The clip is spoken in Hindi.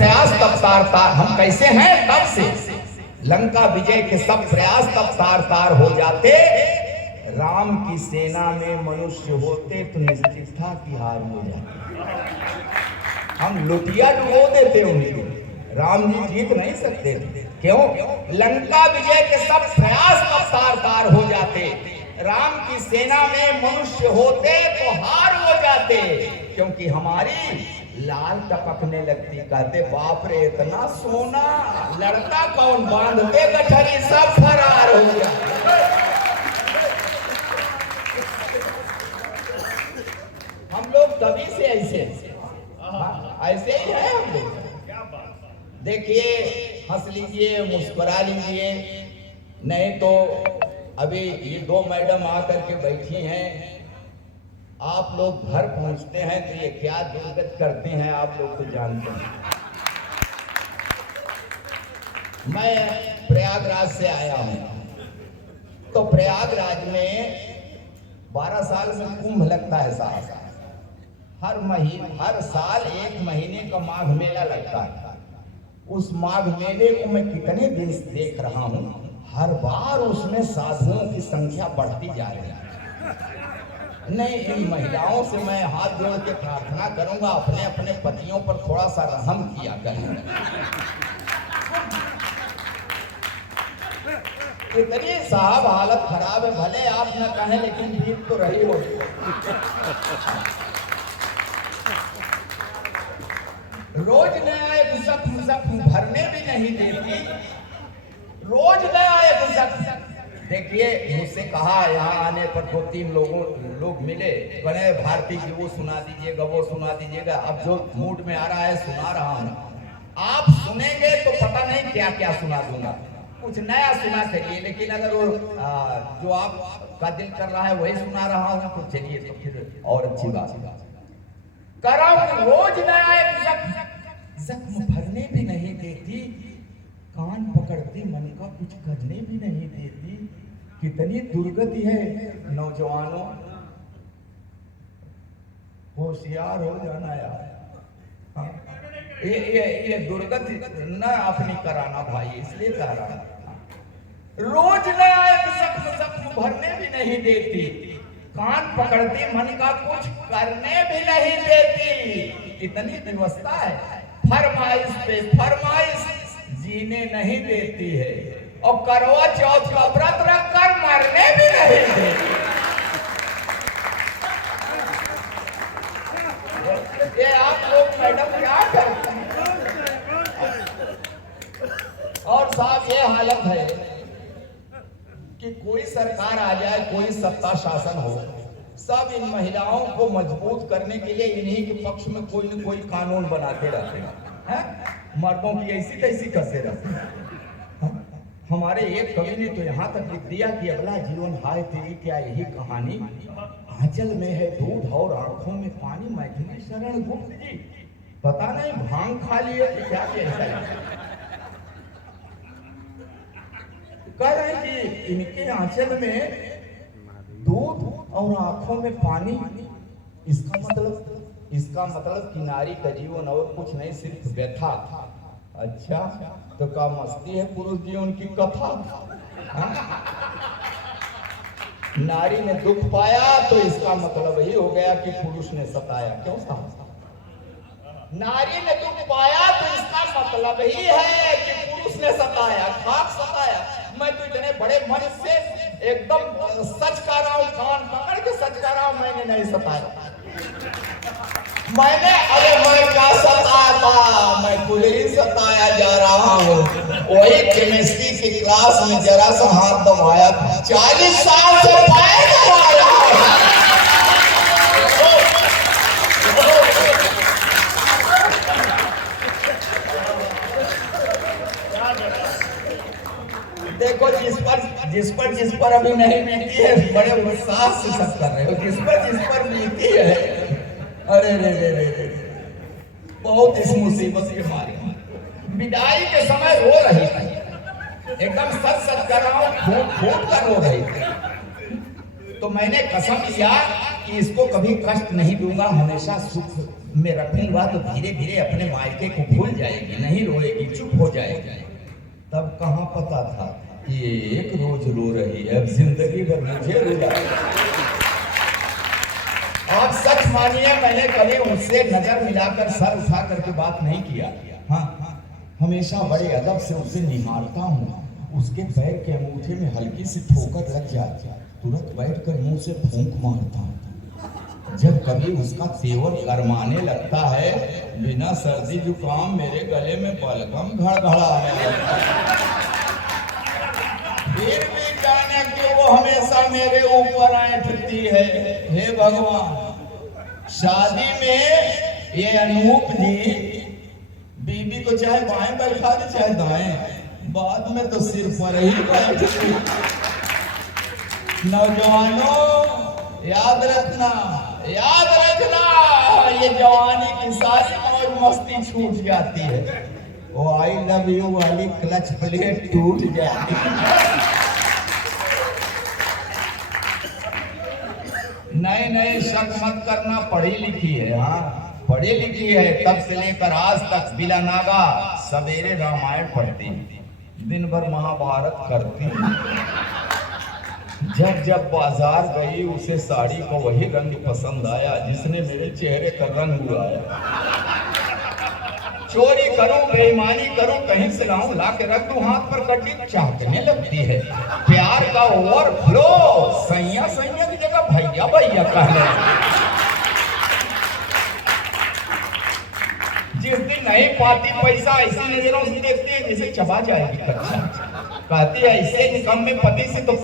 प्रयास तब तार तार, हम कैसे हैं तब से, लंका विजय के सब प्रयास तब तार तार हो जाते, राम की सेना में मनुष्य होते तो निश्चित था कि हार हो जाती। हम लुटिया डुबो देते उन्हें, राम जी जीत नहीं सकते। क्यों? लंका विजय के सब प्रयास तब तार तार हो जाते, राम की सेना में मनुष्य होते तो हार हो जाते। क्योंकि हमारी लाल टपकने लगती, कहते बाप रे इतना सोना, लड़ता कौन, बांधते गठरी सब फरार हो गया। हम लोग तभी से ऐसे ऐसे ही है हम लोग। देखिए, हंस लीजिए, मुस्कुरा लीजिए, नहीं तो अभी ये दो मैडम आकर के बैठी हैं, आप लोग घर पहुंचते हैं तो ये क्या दुर्गत करते हैं आप लोग तो जानते हैं। मैं प्रयागराज से आया हूं, तो प्रयागराज में 12 साल में कुंभ लगता है साहब। हर साल 1 महीने का माघ मेला लगता है। उस माघ मेले को मैं कितने दिन से देख रहा हूं, हर बार उसमें साधुओं की संख्या बढ़ती जा रही है। नहीं, इन महिलाओं से मैं हाथ जोड़ के प्रार्थना करूंगा, अपने अपने पतियों पर थोड़ा सा रहम किया करें। इतनी साहब हालत खराब है, भले आप न कहें लेकिन ठीक तो रही हो। रोज नया एक जख्म भरने भी नहीं देती, रोज नया एक जख्म। देखिए, मुझसे कहा यहाँ आने पर 2-3 लोग मिले, गणे भारती जी वो सुना दीजिएगा, वो सुना दीजिएगा। अब जो मूड में आ रहा है सुना रहा हूँ, आप सुनेंगे तो पता नहीं क्या क्या सुना दूंगा, कुछ नया सुना करिए। लेकिन अगर वो जो आपका दिल कर रहा है वही सुना रहा हूँ तो चलिए, तो फिर और अच्छी बात कराओ। रोज नया एक जख्म भरने भी नहीं देती, कान पकड़ती, मन का कुछ करने भी नहीं देती। कितनी दुर्गति है नौजवानों, होशियार हो जाना यार। ये दुर्गति न अपनी कराना भाई, इसलिए कह रहा है। रोज नया एक जख्म भरने भी नहीं देती, कान पकड़ती, मन का कुछ करने भी नहीं देती। इतनी व्यवस्था है, फरमाइश पे फरमाइश जीने नहीं देती है, और करवा चौथ का व्रत रख कर मरने भी नहीं देती। ये आप लोग मैडम क्या करते हैं? और साहब ये हालत है कि कोई सरकार आ जाए, कोई सत्ता शासन हो, सब इन महिलाओं को मजबूत करने के लिए इन्हीं के पक्ष में कोई न कोई कानून बनाते रहते हैं, मर्दों की ऐसी तैसी करते रहते हैं। हमारे एक कवि ने तो यहाँ तक लिख दिया कि अगला जीवन हाय तेरी क्या यही कहानी, आंचल में है दूध और आंखों में पानी। मैथिली शरण गुप्त जी, पता नहीं भांग खा लिए तो क्या कहता कह रहे हैं कि इनके आंचल में दूध और आंखों में पानी। इसका मतलब कि नारी का जीवन और कुछ नहीं, सिर्फ व्यथा। अच्छा, तो क्या मस्ती है पुरुष जीवन की कथा? नारी ने दुख पाया तो इसका मतलब यही हो गया कि पुरुष ने सताया। क्यों साहब? नारी ने दुख पाया तो इसका मतलब ही है कि पुरुष ने सताया, खाक सताया। मैं तो इतने बड़े मन से एकदम सच कह रहा हूँ, कान पकड़ के सच कह रहा हूँ, मैंने नहीं सताया। मैं क्या सताया? मैं खुद ही सताया जा रहा हूँ। वही केमिस्ट्री की क्लास में जरा सा हाथ दबाया, 40 साल से पैर दबा रहा हूँ। देखो, जिस पर अभी नहीं बीती है, बड़े उत्साह से सब कर रहे हो। जिस पर बीती है, अरे रे बहुत इस मुसीबत के मारे विदाई के समय रो रही थी, एकदम सच कर रहा हूँ, फूट कर रो रही थी। तो मैंने कसम लिया कि इसको कभी कष्ट नहीं दूंगा, हमेशा सुख में रखूंगा तो धीरे धीरे अपने मायके को भूल जाएगी, नहीं रोएगी, चुप हो जाएगी। तब कहाँ पता था कि ये एक रोज रो रही है, अब जिंदगी भर मुझे रुलाएगी। आप सच मानिए, मैंने कभी उससे नजर मिलाकर सर उठा करके बात नहीं किया। हाँ, हमेशा बड़े अदब से उसे निहारता हूँ। उसके पैर के अंगूठे में हल्की सी ठोकर लग जाए, तुरंत बैठकर मुंह से फूंक मारता हूँ। जब कभी उसका तेवर गरमाने लगता है, बिना सर्दी जुकाम मेरे गले में बलगम घड़घड़ाने लगता है। फिर भी जाने क्यों वो हमेशा मेरे ऊपर ऐंठती है। हे भगवान, शादी में ये अनूप जी बीबी को चाहे बाएं बैठा दे चाहे दाएं, बाद में तो सिर पर ही बैठती। नौजवानों याद रखना, याद रखना, ये जवानी की सारी मौज मस्ती छूट जाती है। वो आई लव यू वाली क्लच प्लेट टूट जाती है। नहीं शक मत करना, पढ़ी लिखी है। हाँ, पढ़ी लिखी है। तब से लेकर आज तक बिला नागा सवेरे रामायण पढ़ती, दिन भर महाभारत करती। जब जब बाजार गई उसे साड़ी को वही रंग पसंद आया जिसने मेरे चेहरे का रंग उड़ाया। चोरी करूं, बेईमानी करूं, कहीं से लाऊं, ला के रख दूं हाथ पर कटी, चाहने लगती है। प्यार का ओवरफ्लो, सैया सैया की जगह भैया भैया कहने। जिस दिन नहीं पाती पैसा ऐसी नजरों से देखती है जैसे चबा जाएगी कच्चा। कहती है ऐसे निकम्मे पति से तो